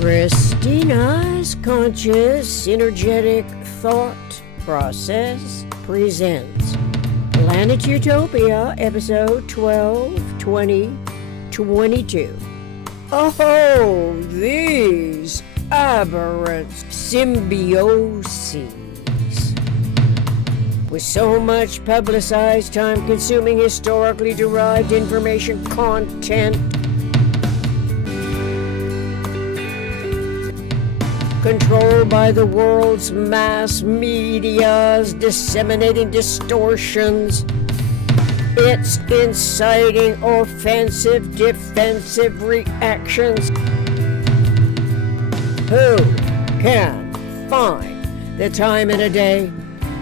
Christina's Conscious Energetic Thought Process presents Planet Utopia, episode 12, 20, 22. Oh, these aberrant symbioses. With so much publicized, time-consuming, historically derived information content controlled by the world's mass medias, disseminating distortions, it's inciting offensive, defensive reactions. Who can find the time in a day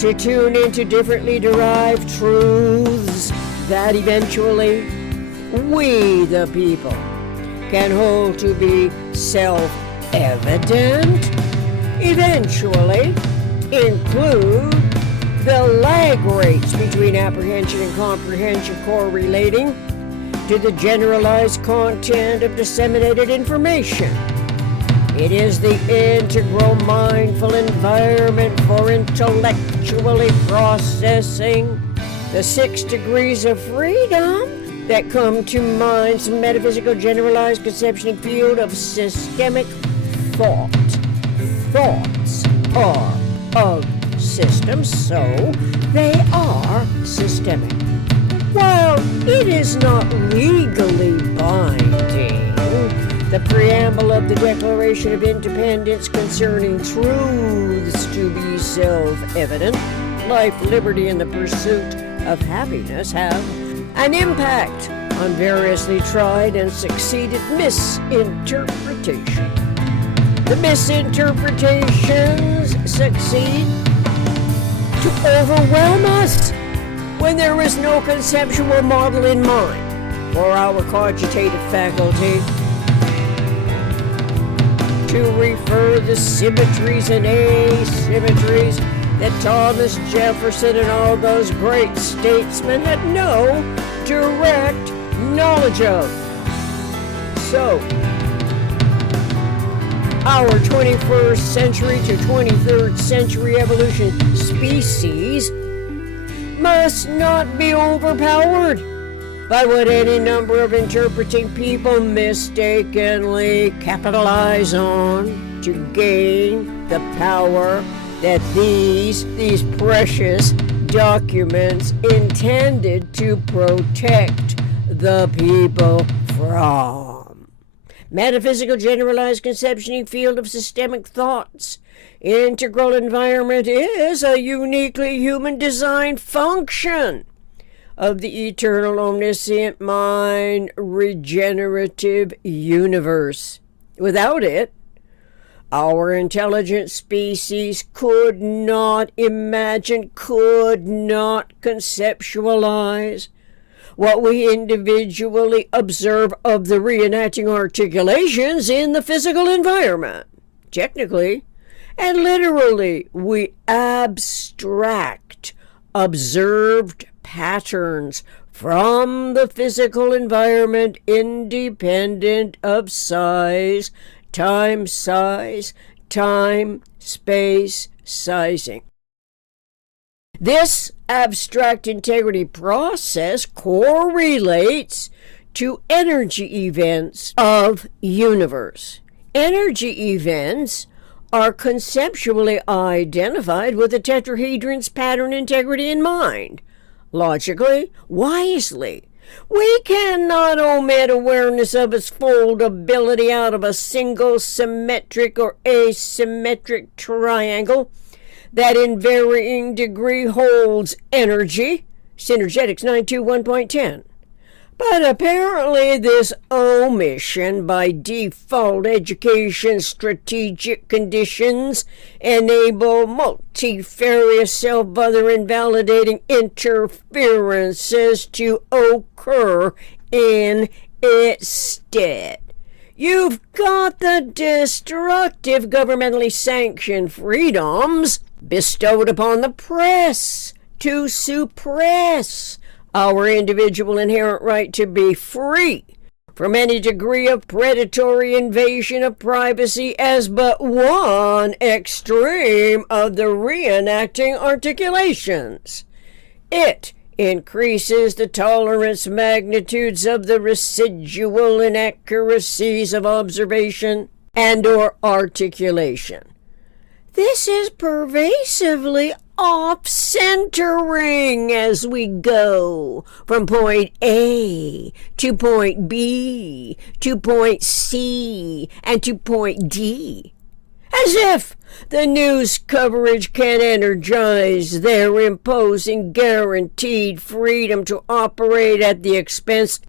to tune into differently derived truths that eventually we, the people, can hold to be self-evident? Eventually include the lag rates between apprehension and comprehension correlating to the generalized content of disseminated information. It is the integral mindful environment for intellectually processing the 6 degrees of freedom that come to mind's metaphysical generalized conception field of systemic thought. Thoughts are of systems, so they are systemic. While it is not legally binding, the preamble of the Declaration of Independence concerning truths to be self-evident, life, liberty, and the pursuit of happiness have an impact on variously tried and succeeded misinterpretation. The misinterpretations succeed to overwhelm us when there is no conceptual model in mind for our cogitative faculty to refer the symmetries and asymmetries that Thomas Jefferson and all those great statesmen had no direct knowledge of. So, our 21st century to 23rd century evolution species must not be overpowered by what any number of interpreting people mistakenly capitalize on to gain the power that these precious documents intended to protect the people from. Metaphysical generalized conception field of systemic thoughts. Integral environment is a uniquely human design function of the eternal, omniscient, mind, regenerative universe. Without it, our intelligent species could not imagine, could not conceptualize what we individually observe of the reenacting articulations in the physical environment. Technically and literally, we abstract observed patterns from the physical environment independent of size, time, space, sizing. This abstract integrity process correlates to energy events of universe. Energy events are conceptually identified with the tetrahedron's pattern integrity in mind. Logically, wisely, we cannot omit awareness of its foldability out of a single symmetric or asymmetric triangle that in varying degree holds energy, Synergetics 921.10. But apparently this omission by default education strategic conditions enable multifarious self-other invalidating interferences to occur in its stead. You've got the destructive governmentally sanctioned freedoms bestowed upon the press to suppress our individual inherent right to be free from any degree of predatory invasion of privacy as but one extreme of the reenacting articulations. It increases the tolerance magnitudes of the residual inaccuracies of observation and or articulation. This is pervasively off-centering as we go from point A to point B to point C and to point D, as if the news coverage can energize their imposing guaranteed freedom to operate at the expense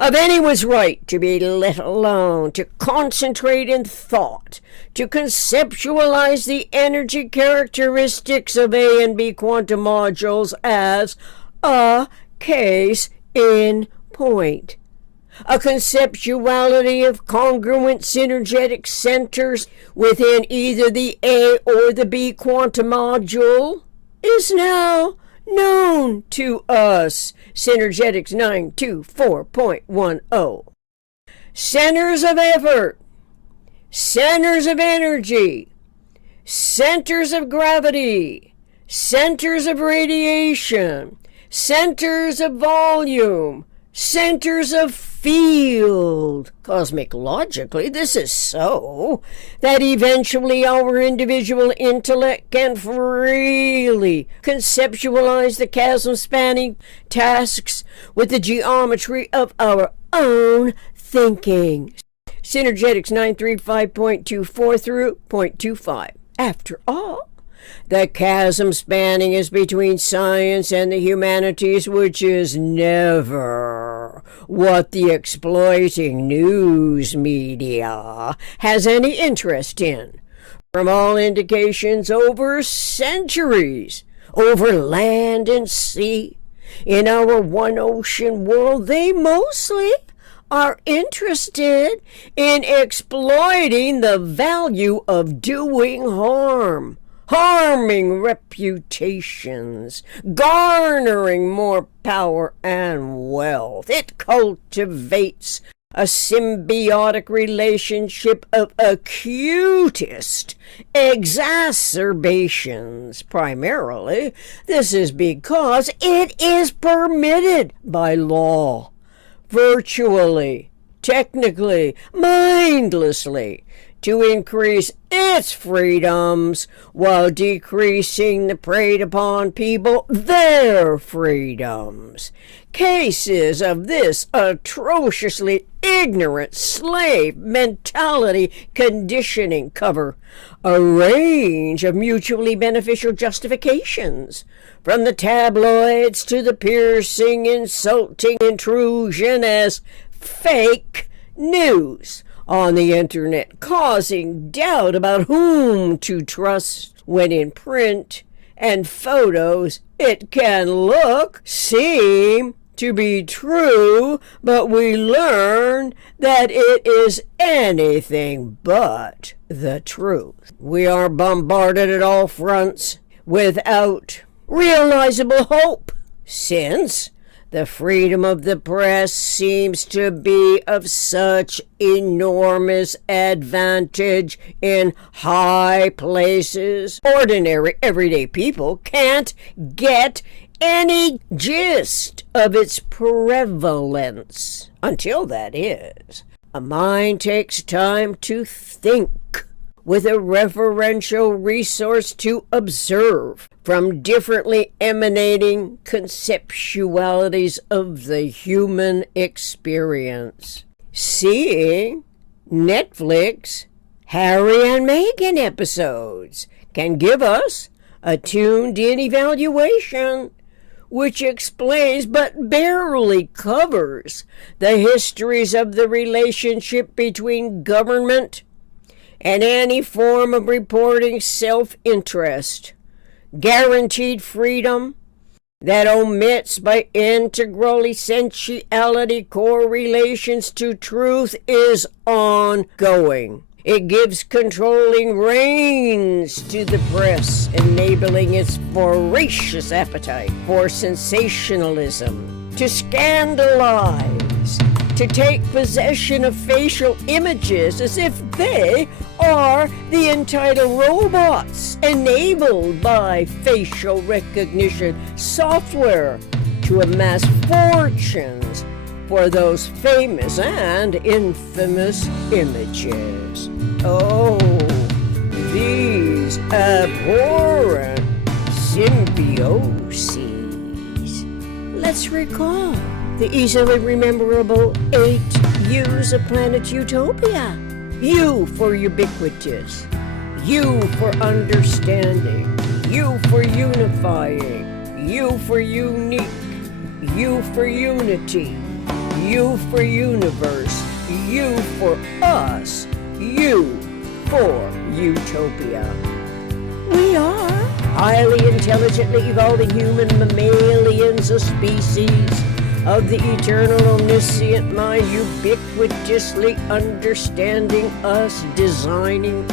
of anyone's right to be let alone, to concentrate in thought, to conceptualize the energy characteristics of A and B quantum modules as a case in point. A conceptuality of congruent synergetic centers within either the A or the B quantum module is now known to us. Synergetics 924.10. Centers of effort, centers of energy, centers of gravity, centers of radiation, centers of volume, centers of field. Cosmic logically, this is so that eventually our individual intellect can freely conceptualize the chasm-spanning tasks with the geometry of our own thinking. Synergetics 935.24 through 0.25. After all, the chasm spanning is between science and the humanities, which is never what the exploiting news media has any interest in. From all indications, over centuries, over land and sea, in our one ocean world, they mostly are interested in exploiting the value of doing harm, harming reputations, garnering more power and wealth. It cultivates a symbiotic relationship of acutest exacerbations. Primarily, this is because it is permitted by law, virtually, technically, mindlessly, to increase its freedoms while decreasing the preyed upon people their freedoms. Cases of this atrociously ignorant slave mentality conditioning cover a range of mutually beneficial justifications, from the tabloids to the piercing, insulting intrusion as fake news on the internet, causing doubt about whom to trust when in print and photos. It can look, seem to be true, but we learn that it is anything but the truth. We are bombarded at all fronts without realizable hope, since the freedom of the press seems to be of such enormous advantage in high places. Ordinary, everyday people can't get any gist of its prevalence. Until that is, a mind takes time to think, with a referential resource to observe from differently emanating conceptualities of the human experience. Seeing Netflix Harry and Meghan episodes can give us a tuned-in evaluation which explains but barely covers the histories of the relationship between government and any form of reporting self-interest. Guaranteed freedom that omits by integral essentiality correlations to truth is ongoing. It gives controlling reins to the press, enabling its voracious appetite for sensationalism, to scandalize to take possession of facial images as if they are the entitled robots enabled by facial recognition software to amass fortunes for those famous and infamous images. Oh, these abhorrent symbioses. Let's recall the easily rememberable 8 U's of planet Utopia. U for ubiquitous, U for understanding, U for unifying, U for unique, U for unity, U for universe, U for us, U for Utopia. We are highly intelligently evolving human mammalians, a species of the eternal omniscient mind, ubiquitously understanding us, designing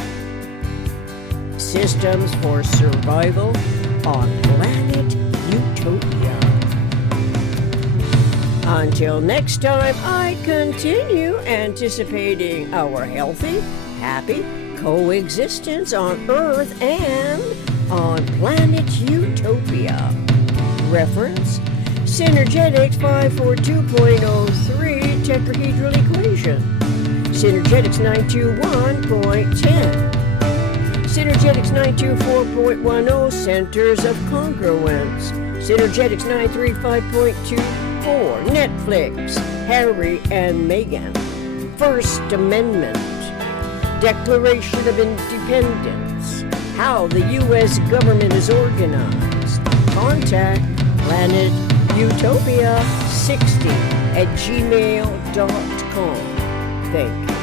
systems for survival on planet Utopia. Until next time, I continue anticipating our healthy, happy coexistence on Earth and on planet Utopia. Reference: Synergetics 542.03 tetrahedral equation. Synergetics 921.10. Synergetics 924.10 centers of congruence. Synergetics 935.24 Netflix, Harry and Meghan. First Amendment. Declaration of Independence. How the U.S. government is organized. Contact Planet Utopia 60 at gmail.com. Thank you.